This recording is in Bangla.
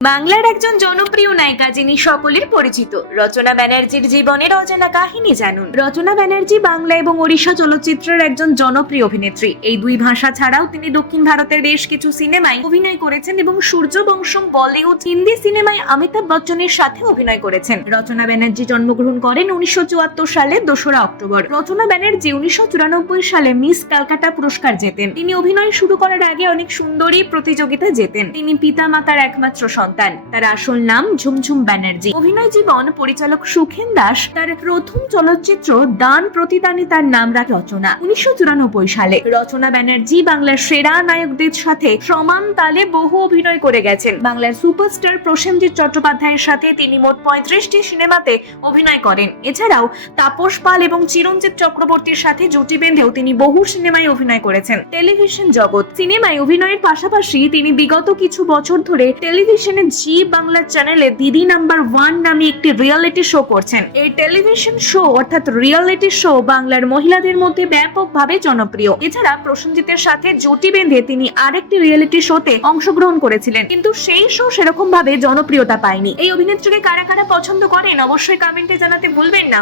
বাংলার একজন জনপ্রিয় নায়িকা যিনি সকলের পরিচিত রচনা ব্যানার্জির জীবনের অজানা কাহিনী জানুন। রচনা ব্যানার্জি বাংলা এবং ওড়িশা চলচ্চিত্রের একজন জনপ্রিয় অভিনেত্রী। এই দুই ভাষা ছাড়াও তিনি দক্ষিণ ভারতের বেশ কিছু সিনেমায় অভিনয় করেছেন এবং সূর্যবংশম বলিউড হিন্দি সিনেমায় অমিতাভ বচ্চনের সাথে অভিনয় করেছেন। রচনা ব্যানার্জি জন্মগ্রহণ করেন 1974 সালে 2রা অক্টোবর। রচনা ব্যানার্জি 1994 সালে মিস ক্যালকাটা পুরস্কার জেতেন। তিনি অভিনয় শুরু করার আগে অনেক সুন্দরী প্রতিযোগিতা জেতেন। তিনি পিতা মাতার একমাত্র সন্তান। তার আসল নাম ঝুমঝুম ব্যানার্জি। অভিনয় জীবন পরিচালক সুখেন দাস তার প্রথম চলচ্চিত্র দান প্রতিদানে তার নাম রাখে রচনা। 1994 সালে রচনা ব্যানার্জি বাংলার সেরা নায়কদের সাথে সমান তালে বহু অভিনয় করে গেছেন। বাংলার সুপারস্টার প্রসেনজিৎ চট্টোপাধ্যায়ের সাথে তিনি মোট 35টি সিনেমাতে অভিনয় করেন। এছাড়াও তাপস পাল এবং চিরঞ্জিত চক্রবর্তীর সাথে জুটি বেঁধেও তিনি বহু সিনেমায় অভিনয় করেছেন। টেলিভিশন জগৎ। সিনেমায় অভিনয়ের পাশাপাশি তিনি বিগত কিছু বছর ধরে টেলিভিশনে জি বাংলা চ্যানেলে দিদি নাম্বার 1 নামে একটি রিয়েলিটি শো করছেন। এই টেলিভিশন শো অর্থাৎ রিয়েলিটি শো বাংলার মহিলাদের মধ্যে ব্যাপকভাবে জনপ্রিয়। এছাড়া প্রসেনজিতের সাথে জুটি বেঁধে তিনি আরেকটি রিয়েলিটি শোতে অংশগ্রহণ করেছিলেন, কিন্তু সেই শো সেরকম ভাবে জনপ্রিয়তা পায়নি। এই অভিনেত্রীকে কারা কারা পছন্দ করেন অবশ্যই কমেন্টে জানাতে ভুলবেন না।